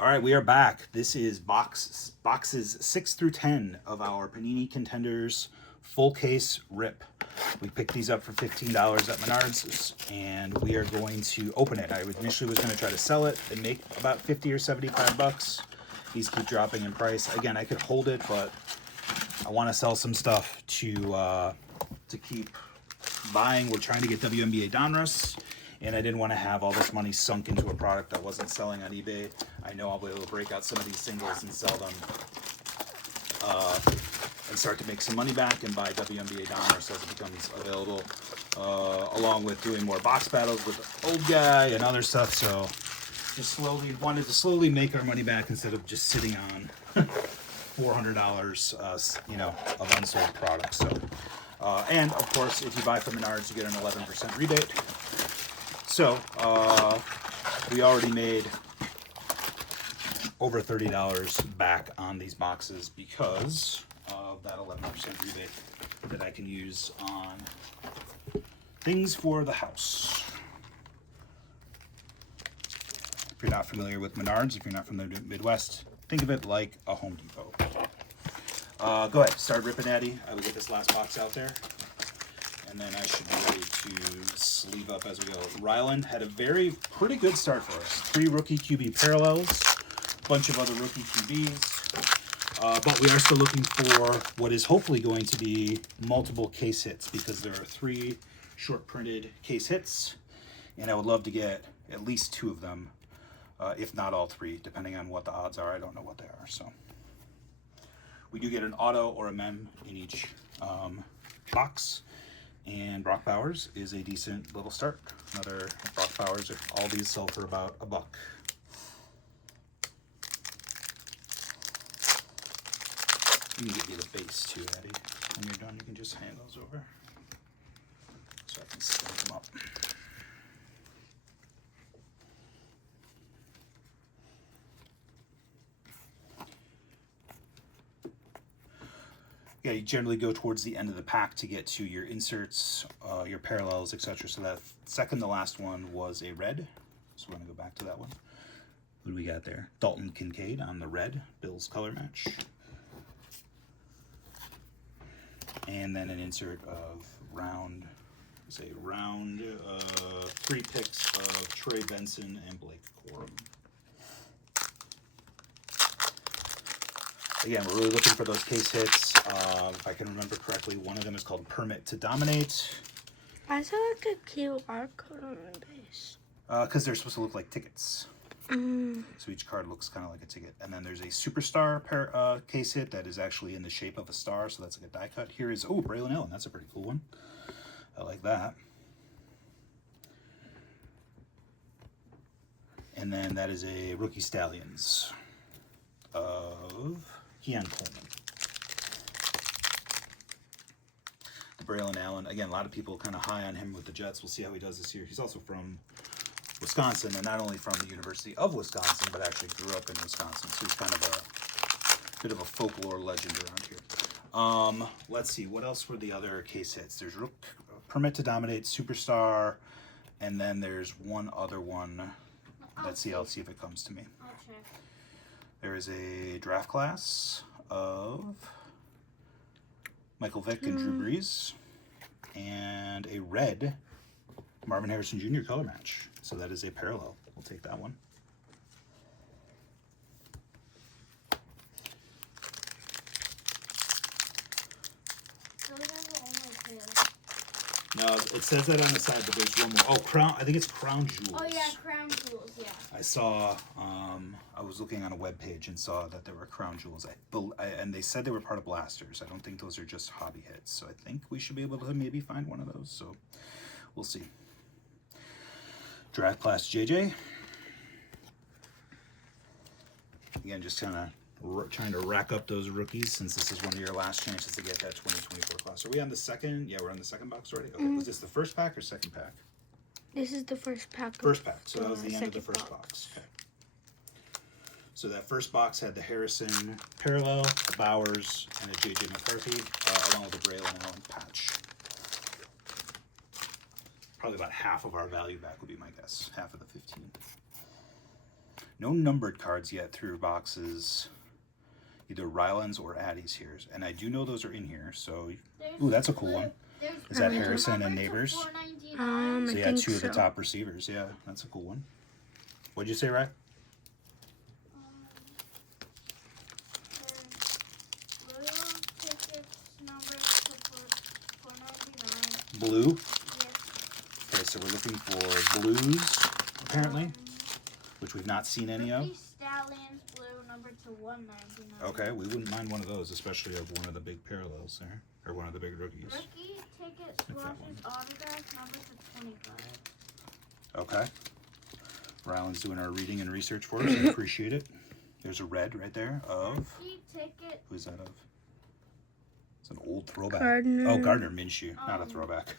All right, we are back. This is boxes 6 through 10 of our Panini Contenders full case rip. We picked these up for $15 at Menards, and we are going to open it. I initially was going to try to sell it and make about 50 or 75 bucks. These keep dropping in price. Again, I could hold it, but I want to sell some stuff to keep buying. We're trying to get WNBA Donruss, and I didn't want to have all this money sunk into a product that wasn't selling on eBay. I know I'll be able to break out some of these singles and sell them and start to make some money back and buy WNBA Donruss as it becomes available, along with doing more box battles with the old guy and other stuff. So just wanted to slowly make our money back instead of just sitting on $400, of unsold products. So, and of course, if you buy from Menards, you get an 11% rebate. So, we already made over $30 back on these boxes because of that 11% rebate that I can use on things for the house. If you're not familiar with Menards, if you're not from the Midwest, think of it like a Home Depot. Go ahead, start ripping, Addy. I will get this last box out there, and then I should be ready to sleeve up as we go. Ryland had a pretty good start for us. 3 rookie QB parallels, a bunch of other rookie QBs, but we are still looking for what is hopefully going to be multiple case hits, because there are 3 short printed case hits, and I would love to get at least 2 of them, if not all 3, depending on what the odds are. I don't know what they are. So we do get an auto or a mem in each box. And Brock Bowers is a decent little start. Another Brock Bowers. All these sell for about $1. You can get you the base too, Eddie. When you're done, you can just hand those over so I can stack them up. Yeah, you generally go towards the end of the pack to get to your inserts, your parallels, etc. So that second to last one was a red. So we're going to go back to that one. What do we got there? Dalton Kincaid on the red, Bills color match. And then an insert of round 3 picks of Trey Benson and Blake Corum. Again, we're really looking for those case hits. If I can remember correctly, one of them is called Permit to Dominate. I saw like a QR code on the base. Because they're supposed to look like tickets. So each card looks kind of like a ticket. And then there's a Superstar case hit that is actually in the shape of a star, so that's like a die cut. Here is, Braylon Allen. That's a pretty cool one. I like that. And then that is a Rookie Stallions of Keon Coleman. The Braylon Allen, again, a lot of people kind of high on him with the Jets. We'll see how he does this year. He's also from Wisconsin, and not only from the University of Wisconsin, but actually grew up in Wisconsin. So he's kind of a bit of a folklore legend around here. Let's see, what else were the other case hits? There's Permit to Dominate, Superstar, and then there's one other one. Let's see, I'll see if it comes to me. There is a draft class of Michael Vick and Drew Brees, and a red Marvin Harrison Jr. color match. So that is a parallel. We'll take that one. No, it says that on the side, but there's one more. Oh, Crown. I think it's Crown Jewels. Oh yeah, Crown Jewels. Yeah. I saw. I was looking on a web page and saw that there were Crown Jewels. And they said they were part of blasters. I don't think those are just hobby hits. So I think we should be able to maybe find one of those. So we'll see. Draft class JJ. Again, just kind of trying to rack up those rookies since this is one of your last chances to get that 2024 class. Are we on the second? Yeah, we're on the second box already. Okay, was this the first pack or second pack? This is the first pack. First pack. So that was the end of the first box. Okay. So that first box had the Harrison parallel, a Bowers, and a JJ McCarthy, along with the Braylon Allen patch. Probably about half of our value back would be my guess. Half of the 15. No numbered cards yet through boxes, either Rylands or Addies here. And I do know those are in here, so... Ooh, that's a cool one. Is that Harrison and Neighbors? So yeah, think two of the so. top receivers. Yeah, that's a cool one. What'd you say, Ryan? Blue? Okay, so we're looking for blues, apparently, which we've not seen any of. Stallions blue number to 199. Okay, we wouldn't mind one of those, especially of one of the big parallels there, or one of the big rookies. Rookie ticket swatches autograph number to 25. Okay. Rylan's doing our reading and research for us. I appreciate it. There's a red right there of... Rookie ticket. Who's that of? It's an old throwback. Gardner. Oh, Gardner Minshew, not a throwback.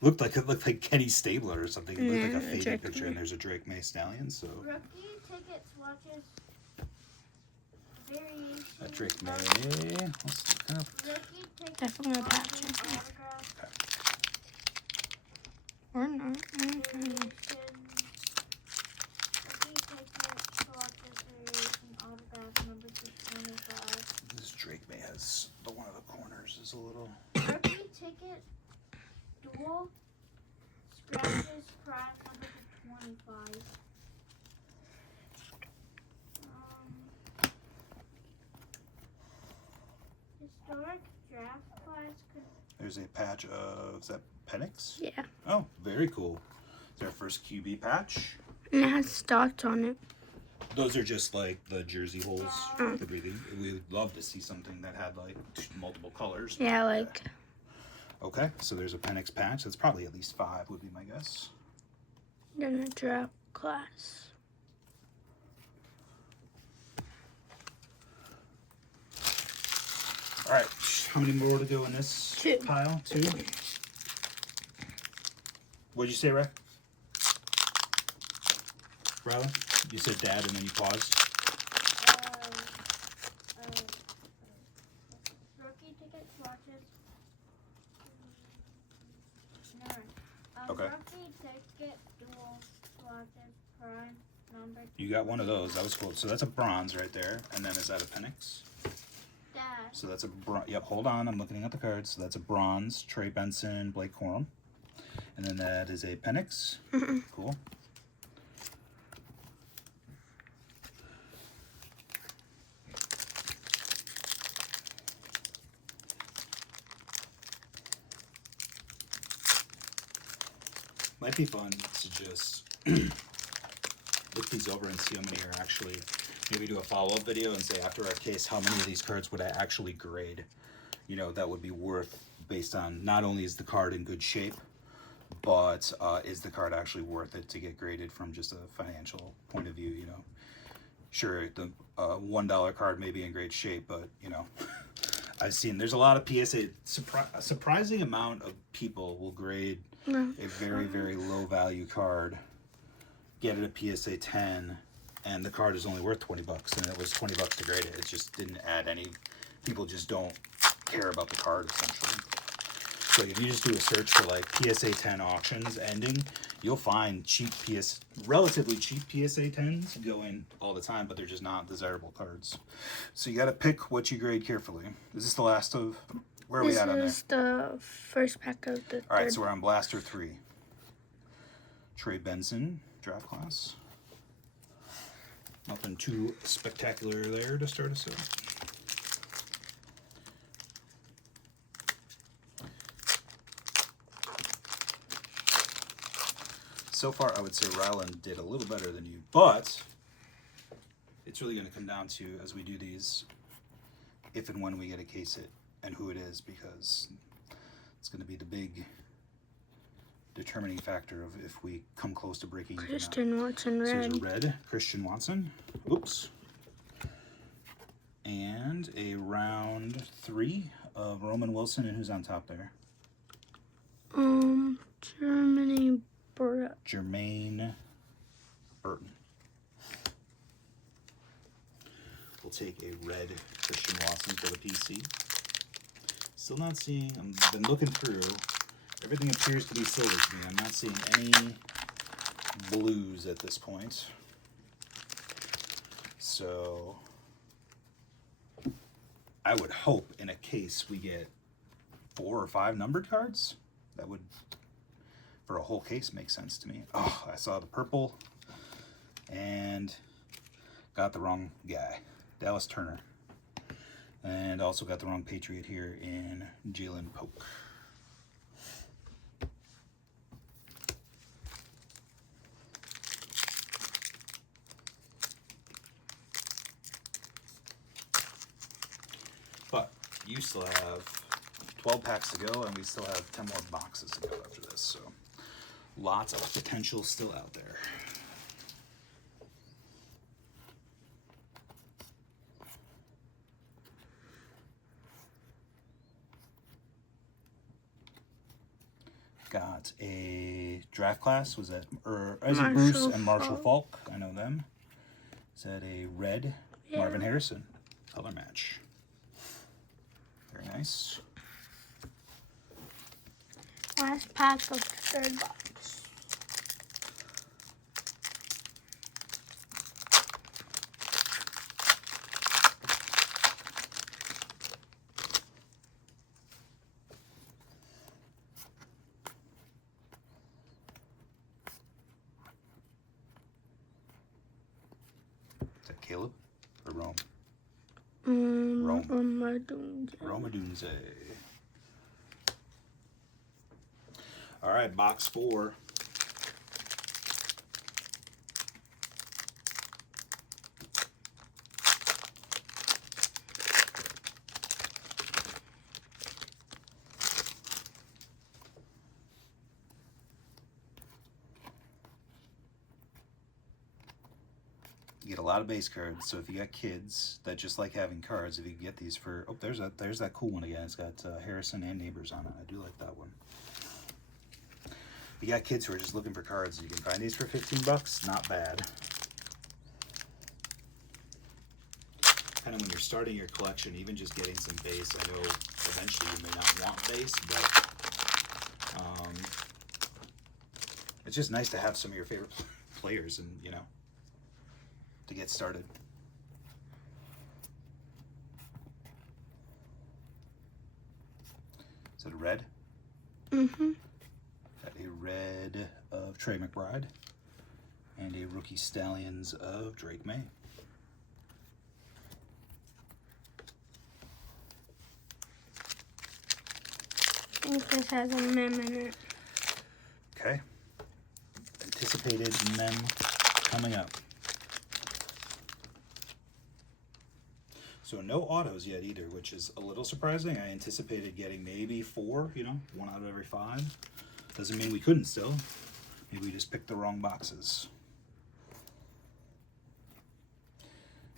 looked like Kenny Stabler or something. It looked like a faded Drake picture, May. and there's a Drake May Stallion. So Rookie ticket swatches variation. that Drake May. Let's look up. Rookie ticket Definitely a patch. autograph. Or not. Variation. Rookie ticket swatches variation autograph number to 25. This Drake May has one of the corners is a little. Rookie ticket dual scratches prime number to 25. Historic draft class. There's a patch of, is that Penix? Yeah. Oh, very cool. It's our first QB patch. And it has dots on it. Those are just like the jersey holes. Oh. We would love to see something that had like multiple colors. Yeah, like. Okay, so there's a Penix patch. That's probably at least 5 would be my guess. Then a draft class. All right, how many more to go in this 2. pile? 2? What'd you say, Ray? Rylan? You said dad and then you paused. Rookie ticket swatches. Okay. Rookie ticket dual swatches prime number. You got one of those. That was cool. So that's a bronze right there. And then is that a Penix? Dad. So that's a yep, hold on. I'm looking at the cards. So that's a bronze, Trey Benson, Blake Corum. And then that is a Penix. Cool. Might be fun to just look these over and see how many are actually, maybe do a follow-up video and say after our case how many of these cards would I actually grade, you know, that would be worth based on not only is the card in good shape, but is the card actually worth it to get graded from just a financial point of view, you know. Sure, the $1 card may be in great shape, but, you know, I've seen there's a lot of PSA, a surprising amount of people will grade a very, very low value card, get it a PSA 10, and the card is only worth 20 bucks, and it was 20 bucks to grade it. It just didn't add any, people just don't care about the card essentially. So if you just do a search for like PSA 10 auctions ending, you'll find relatively cheap PSA 10s going all the time, but they're just not desirable cards. So you got to pick what you grade carefully. Is this the last of, where are we at on there? This is the first pack of the All right, third. so we're on Blaster 3. Trey Benson, draft class. Nothing too spectacular there to start us out. So far, I would say Rylan did a little better than you, but it's really going to come down to, as we do these, if and when we get a case hit and who it is, because it's going to be the big determining factor of if we come close to breaking even. Christian Watson So there's red. a red Christian Watson. Oops. And a round 3 of Roman Wilson, and who's on top there? Germany Jermaine Burton. We'll take a red Christian Watson for the PC. Still not seeing, I've been looking through. Everything appears to be silver to me. I'm not seeing any blues at this point. So I would hope in a case we get 4 or 5 numbered cards. That would, for a whole case, make sense to me. Oh, I saw the purple and got the wrong guy, Dallas Turner. And also got the wrong Patriot here in Jalen Polk. But you still have 12 packs to go, and we still have 10 more boxes to go after this. So lots of potential still out there. Got a draft class. Was that Isaac Bruce and Marshall Falk? I know them. Is that a red? Yeah. Marvin Harrison color match. Very nice. Last pack of the third box. Is that Caleb or Rome? Roma Dunze. All right, box 4. You get a lot of base cards, so if you got kids that just like having cards, if you can get these for, oh, there's that cool one again. It's got Harrison and Neighbors on it. I do like that one. If you got kids who are just looking for cards, you can find these for 15 bucks. Not bad. Kind of when you're starting your collection, even just getting some base. I know eventually you may not want base, but it's just nice to have some of your favorite players, and you know, to get started. Is it a red? Mm-hmm. Got a red of Trey McBride and a rookie Stallions of Drake May. I think this has a mem in it. Okay. Anticipated mem coming up. So no autos yet either, which is a little surprising. I anticipated getting maybe 4, you know, 1 out of every 5. Doesn't mean we couldn't still. Maybe we just picked the wrong boxes.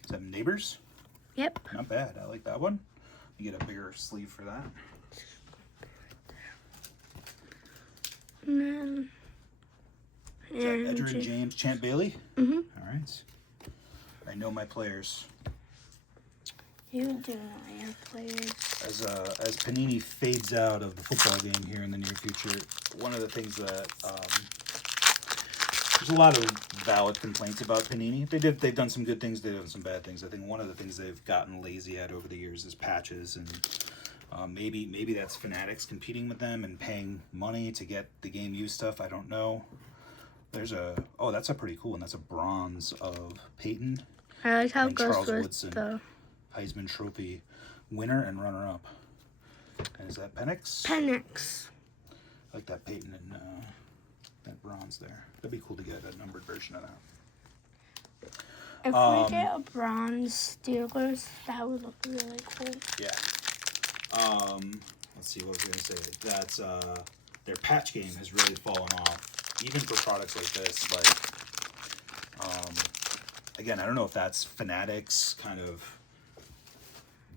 Is that Neighbors? Yep. Not bad. I like that one. You get a bigger sleeve for that. And then... Is that Edgerrin James, Champ Bailey? Mm-hmm. All right. I know my players. You do know your players. As Panini fades out of the football game here in the near future, one of the things that there's a lot of valid complaints about Panini. They've done some good things. They've done some bad things. I think one of the things they've gotten lazy at over the years is patches, and maybe that's Fanatics competing with them and paying money to get the game used stuff. I don't know. There's that's a pretty cool one. That's a bronze of Peyton. I like how it goes Charles with Woodson, the Heisman Trophy winner and runner-up. And is that Penix? Penix. I like that Peyton and that bronze there. That'd be cool to get a numbered version of that. If we get a bronze Steelers, that would look really cool. Yeah. Let's see what I was gonna say. That's their patch game has really fallen off, even for products like this. Like, again, I don't know if that's Fanatics kind of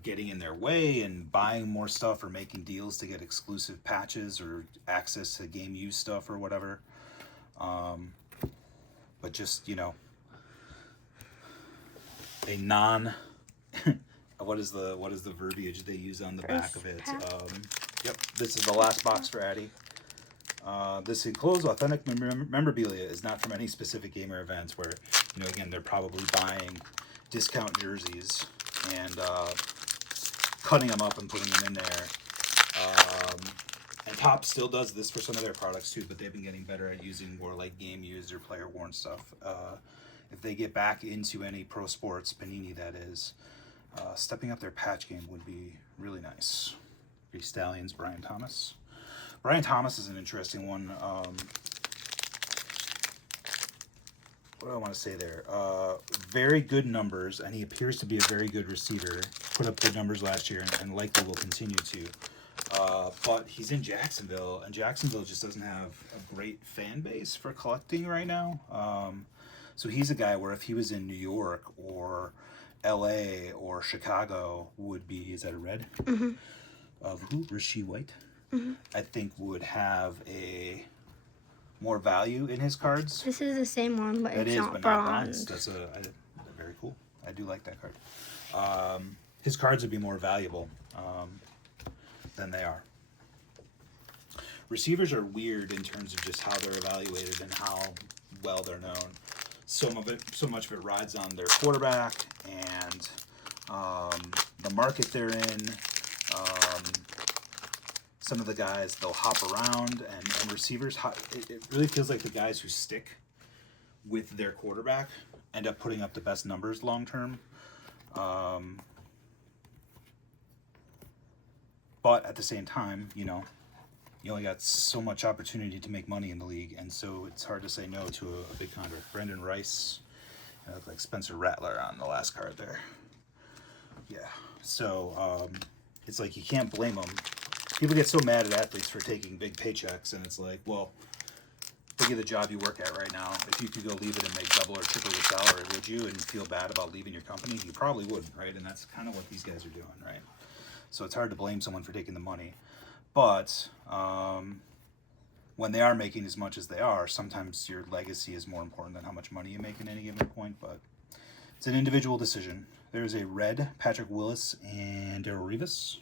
getting in their way and buying more stuff or making deals to get exclusive patches or access to game use stuff or whatever. But just, you know, a non what is the verbiage they use on the back of it? Yep, this is the last box for Addy. This enclosed authentic memorabilia is not from any specific game or events where, you know, again, they're probably buying discount jerseys and cutting them up and putting them in there. And Topps still does this for some of their products too, but they've been getting better at using more like game used or player worn stuff. If they get back into any pro sports, Panini that is, stepping up their patch game would be really nice. The Stallions, Brian Thomas. Brian Thomas is an interesting one. What do I want to say there? Very good numbers, and he appears to be a very good receiver. Put up good numbers last year and likely will continue to. But he's in Jacksonville, and Jacksonville just doesn't have a great fan base for collecting right now. So he's a guy where if he was in New York or LA or Chicago, would be, is that a red? Mm-hmm. Of who? Rasheed White? Mm-hmm. I think would have a more value in his cards. This is the same one, but It it's is, not but bronze. not bronze. That's very cool. I do like that card. His cards would be more valuable than they are. Receivers are weird in terms of just how they're evaluated and how well they're known. So much of it rides on their quarterback and the market they're in. Some of the guys, they'll hop around, and receivers, it really feels like the guys who stick with their quarterback end up putting up the best numbers long term. But at the same time, you know, you only got so much opportunity to make money in the league, and so it's hard to say no to a big contract. Brandon Rice, look like Spencer Rattler on the last card there. Yeah, so it's like you can't blame them. People get so mad at athletes for taking big paychecks, and it's like, well, think of the job you work at right now. If you could go leave it and make double or triple your salary, would you, and feel bad about leaving your company? You probably wouldn't, right? And that's kind of what these guys are doing, right? So it's hard to blame someone for taking the money. But when they are making as much as they are, sometimes your legacy is more important than how much money you make at any given point. But it's an individual decision. There's a red Patrick Willis and Darrelle Revis.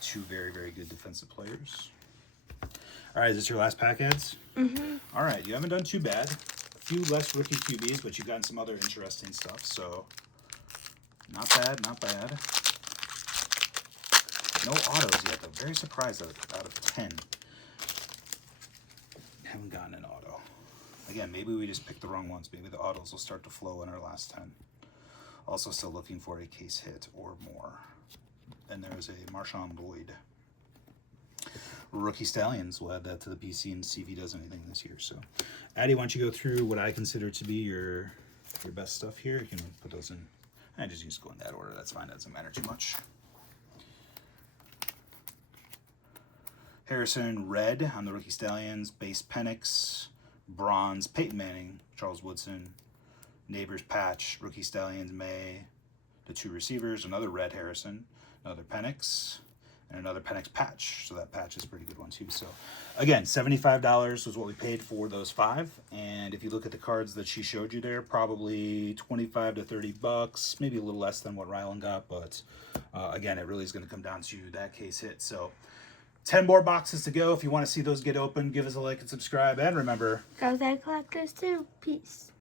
Two very, very good defensive players. All right, is this your last pack, ads? Mm-hmm. All right, you haven't done too bad. A few less rookie QBs, but you've gotten some other interesting stuff. So not bad, not bad. No autos yet, though. Very surprised that out of 10, haven't gotten an auto. Again, maybe we just picked the wrong ones. Maybe the autos will start to flow in our last 10. Also still looking for a case hit or more. And there's a Marshawn Lloyd. Rookie Stallions, we'll add that to the PC and see if he does anything this year. So, Addie, why don't you go through what I consider to be your best stuff here? You can put those in. I just go in that order. That's fine. That doesn't matter too much. Harrison, red on the Rookie Stallions. Base Penix. Bronze, Peyton Manning. Charles Woodson. Neighbors patch. Rookie Stallions, May. The two receivers. Another red Harrison. Another Penix. And another Penix patch. So that patch is a pretty good one too. So again, $75 was what we paid for those 5. And if you look at the cards that she showed you there, probably 25 to 30 bucks, maybe a little less than what Rylan got. But again, it really is going to come down to that case hit. So 10 more boxes to go. If you want to see those get open, give us a like and subscribe. And remember, Go that collectors too. Peace.